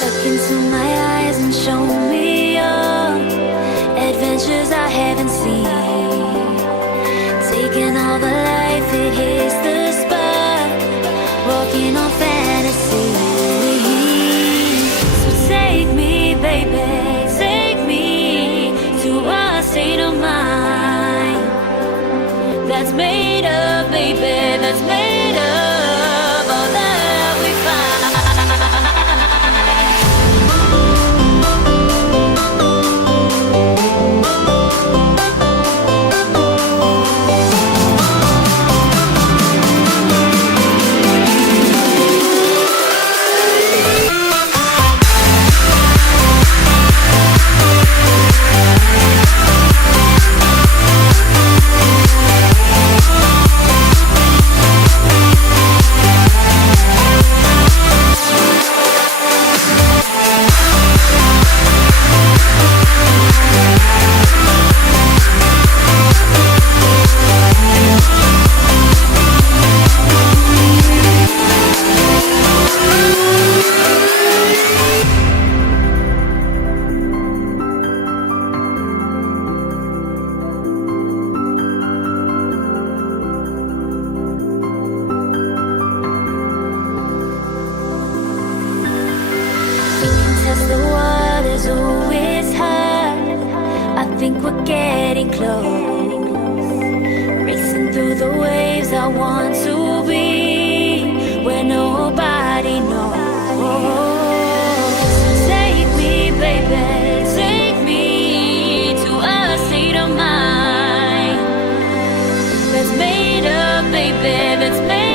Look into my eyes and show me your adventures I haven't seen. Taking all the life, it hits the spot. Walking on fantasy. So take me, baby, take me to a state of mind that's made up, baby, that's made up all that we find. The water's always high. I think we're getting close. Racing through the waves, I want to be where nobody knows. So take me, baby, take me to a state of mind that's made up, baby, that's made up.